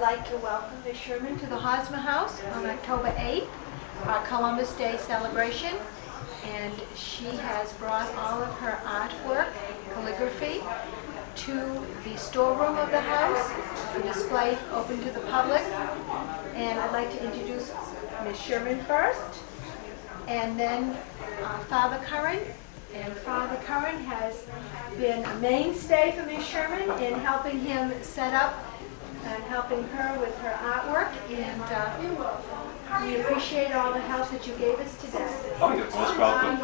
like to welcome Ms. Sherman to the Hosmer House on October 8th, our Columbus Day celebration. And she has brought all of her artwork, calligraphy, to the storeroom of the house for display open to the public. And I'd like to introduce Ms. Sherman first, and then Father Curran. And Father Curran has been a mainstay for Ms. Sherman in helping him set up and helping her with her artwork. And we appreciate all the help that you gave us today. Oh, you're most welcome.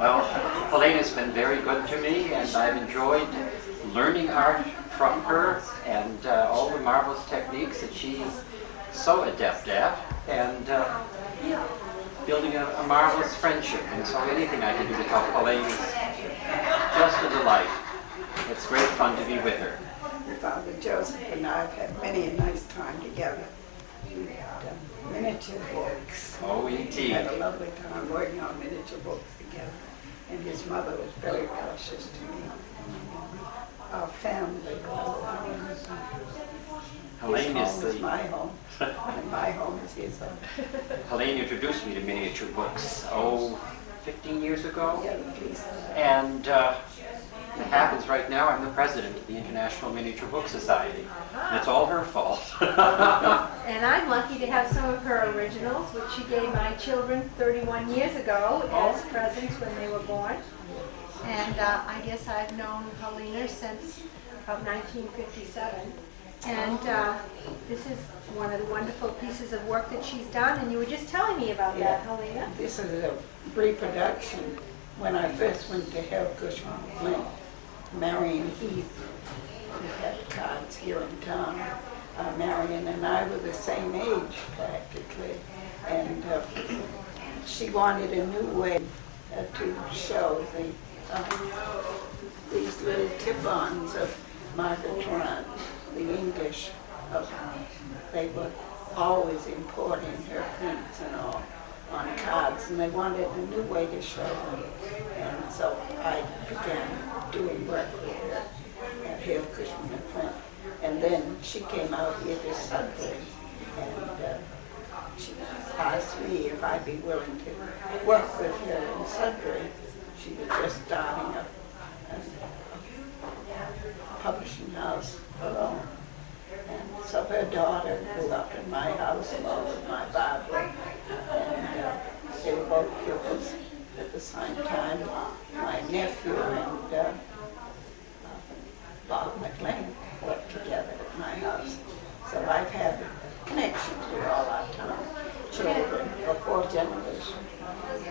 Well, Helene has been very good to me, and I've enjoyed learning art from her and all the marvelous techniques that she's so adept at, and building a marvelous friendship. And so anything I can do to help Helene is just a delight. It's great fun to be with her. Father Joseph and I have had many a nice time together. We've done miniature books. Oh, indeed. We had a lovely time working on miniature books together. And his mother was very precious to me. Our family. Helene his home is my home, and my home is his home. Helene introduced me to miniature books, 15 years ago. Yeah, please. And it happens right now. I'm the president of the International Miniature Book Society. And it's all her fault. And I'm lucky to have some of her originals, which she gave my children 31 years ago as presents when they were born. And I guess I've known Helena since about 1957. And this is one of the wonderful pieces of work that she's done. And you were just telling me about that, Helena. This is a reproduction. When I first went to Helene, Flint, Marion Heath, who had cards here in town. Marion and I were the same age practically, and she wanted a new way to show these little tip-ons of Margaret Turan, the English. They were always importing her prints and all on cards, and they wanted a new way to show them. And so I began doing work with her at Hale Cushman and Flint. And then she came out here to Sudbury, and she asked me if I'd be willing to work with her in Sudbury. She was just starting a publishing house of her own. And so her daughter grew up in my house along with my Barbara, and they were both pupils at the same time. My nephew and Bob McLean worked together at my house. So I've had connections with all our town children for 4 generations.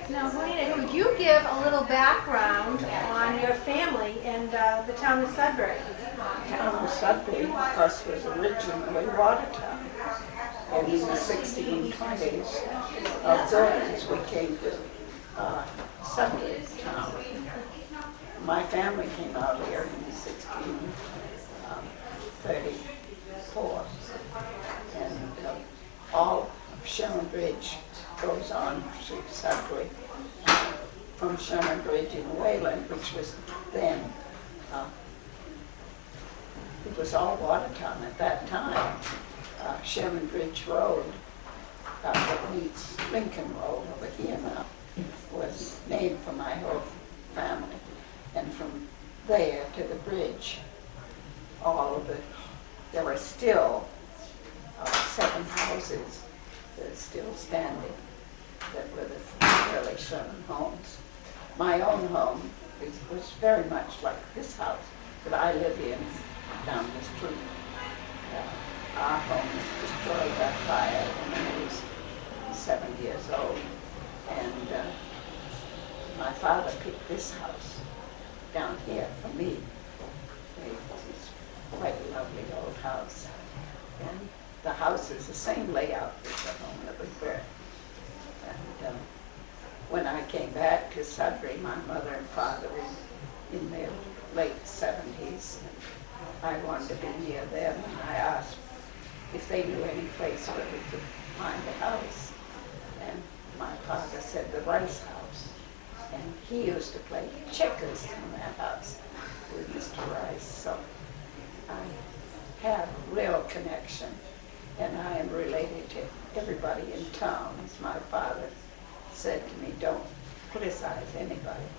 Now, Helena, could you give a little background on your family and the town of Sudbury? The town of Sudbury, of course, was originally Watertown. And in the 1620s, auxiliaries, we came to Sudbury town. My family came out here in 1634. And all of Sherman Bridge goes on through Sudbury from Sherman Bridge in Wayland, which was then, it was all Watertown at that time. Sherman Bridge Road, that meets Lincoln Road over here now, was named for my whole family. And from there to the bridge, all of it, there are still 7 houses that are still standing that were the early Sherman homes. My own home was very much like this house that I live in down the street. Our home was destroyed by fire when I was 7 years old. And my father picked this house down here for me. It's quite a lovely old house. And the house is the same layout as the home that we were. And when I came back to Sudbury, my mother and father were in their late 70s. I wanted to be near them, and I asked if they knew any place where we could find a house. And my father said the Rice House. And he used to play checkers in that house with Mr. Rice. So I have real connection. And I am related to everybody in town. As my father said to me, don't criticize anybody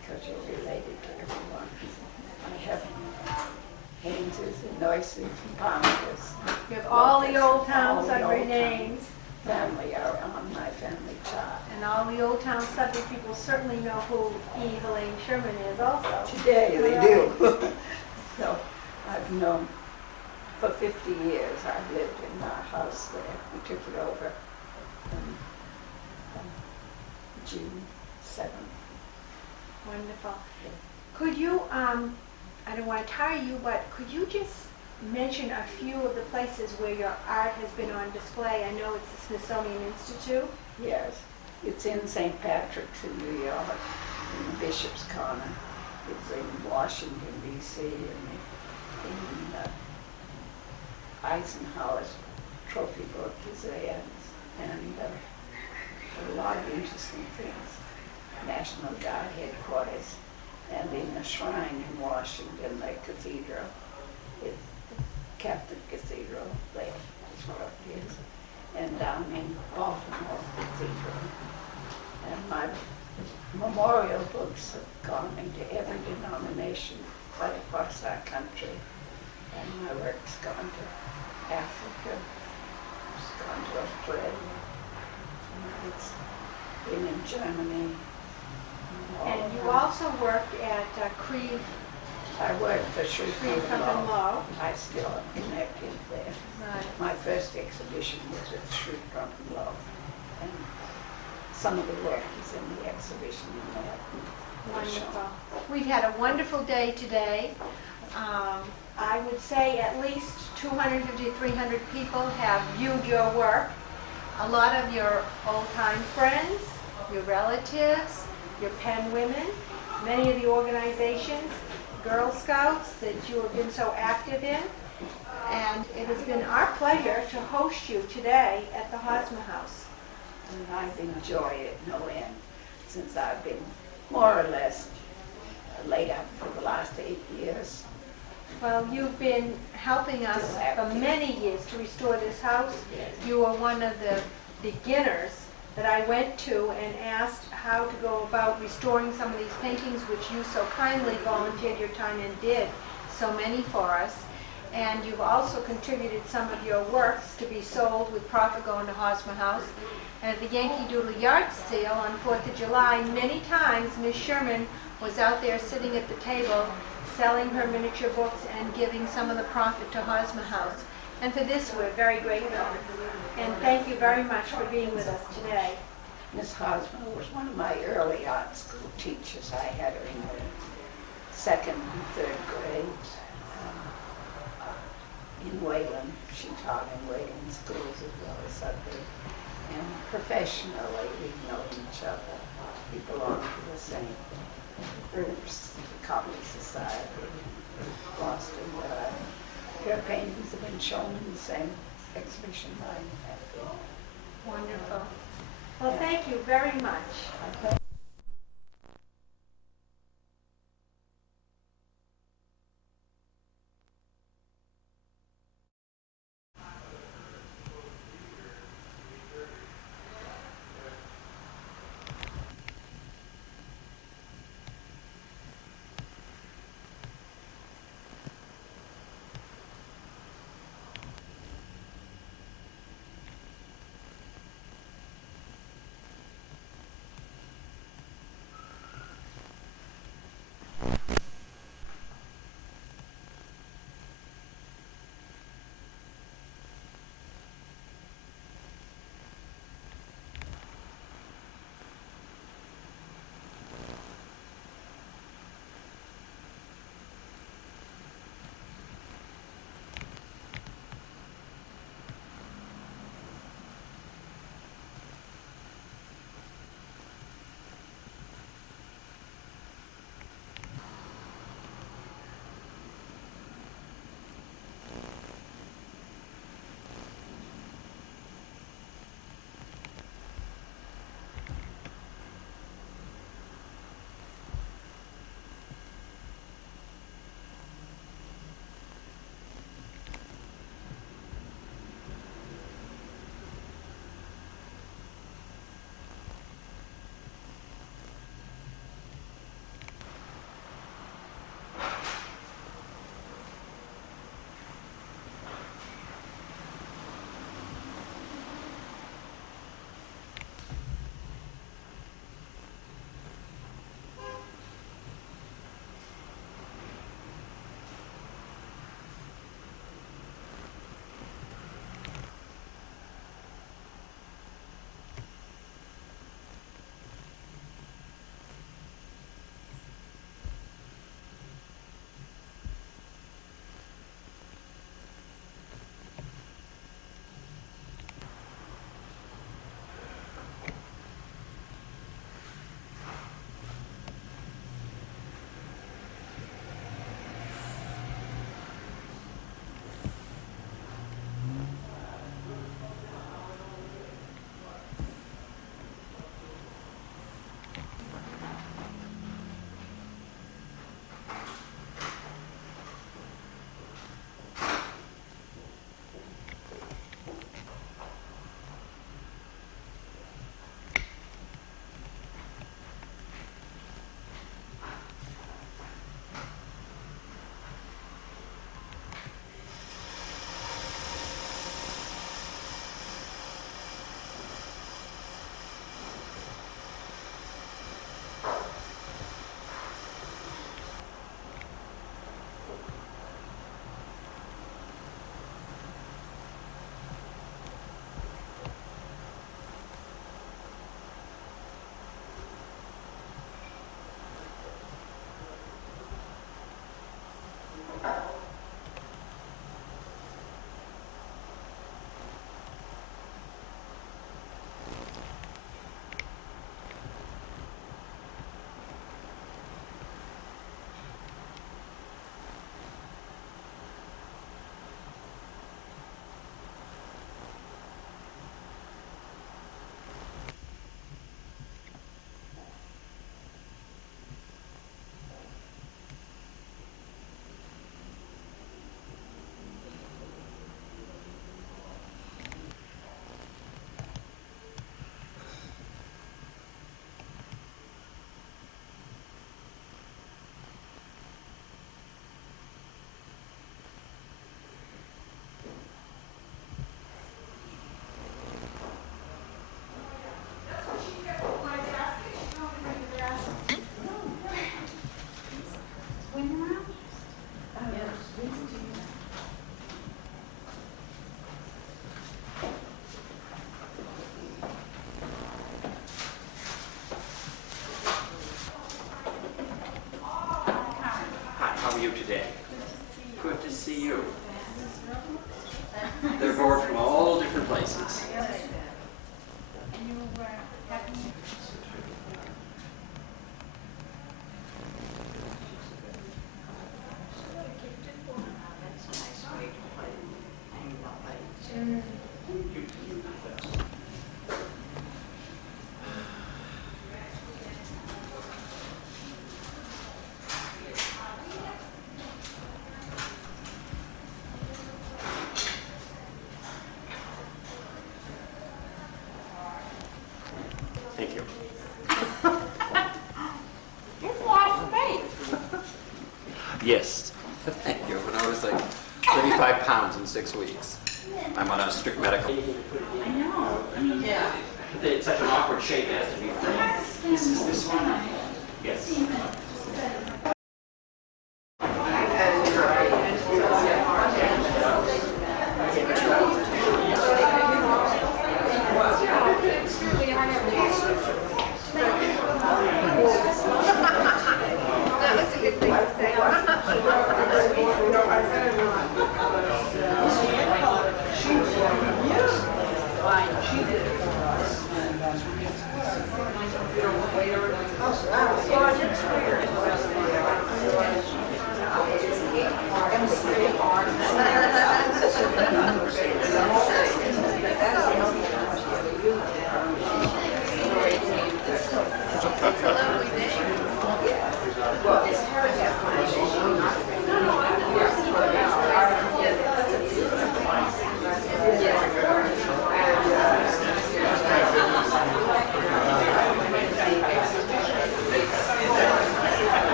because you're related to everyone. I have Hayneses and Noyces and Palmers. You have all the old towns All the under old names. Family are on my family chart. And all the old town subject people certainly know who E. Helene Sherman is also. Today they do. So I've known for 50 years. I've lived in our house there. We took it over on June 7th. Wonderful. Could you, I don't want to tire you, but could you just mention a few of the places where your art has been on display? I know it's the Smithsonian Institute. Yes, it's in St. Patrick's in New York, in the Bishop's Corner. It's in Washington, D.C., and in Eisenhower's trophy book is there, and a lot of interesting things. National Guard headquarters, and in the shrine in Washington, the cathedral, it's the Catholic Cathedral there, is what it is. And down in Baltimore Cathedral. And my memorial books have gone into every denomination right across our country. And my work's gone to Africa, it's gone to Australia, and it's been in Germany. And you also worked at Creve I worked for Shrewsbury Compton Law. I still am connected there. Right. My first exhibition was at Shrewsbury Law, and some of the work is in the exhibition in that. Wonderful. We've had a wonderful day today. I would say at least 250 to 300 people have viewed your work. A lot of your old-time friends, your relatives, your pen women, many of the organizations, Girl Scouts that you have been so active in. And it has been our pleasure to host you today at the Hosmer House. And I've enjoyed it no end since I've been more or less laid up for the last 8 years. Well, you've been helping us for many years to restore this house. You were one of the beginners that I went to and asked how to go about restoring some of these paintings, which you so kindly volunteered your time and did so many for us. And you've also contributed some of your works to be sold with profit going to Hosmer House. And at the Yankee Doodle yard sale on 4th of July, many times Ms. Sherman was out there sitting at the table selling her miniature books and giving some of the profit to Hosmer House. And for this, we're very grateful. And thank you very much for being with us today. Miss Hosmer was one of my early art school teachers. I had her in the 2nd and 3rd grades in Wayland. She taught in Wayland schools as well as Sudbury. And professionally, we've known each other. We belong to the same groups, the Comedy Society in Boston. Her paintings have been shown in the same exhibition I have been. Wonderful. Well, thank you very much. today. Good to see you. They're bored from all different places. Thank you. You've lost weight. Yes. Thank you. When I was like 35 pounds in 6 weeks. I'm on a strict medical. I know. I mean, yeah. It's such an awkward shape, it has to be free. This is this one? Yes.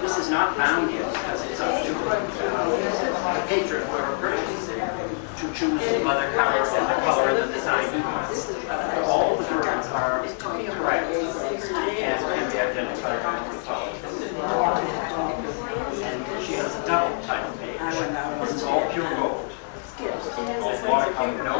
This is not bound yet because it's up to the patron, whoever purchases it, to choose the leather cover and the color and the design he wants. All the birds are correct and can be identified by the color. And she has a double title page. This is all pure gold. All watercolor, no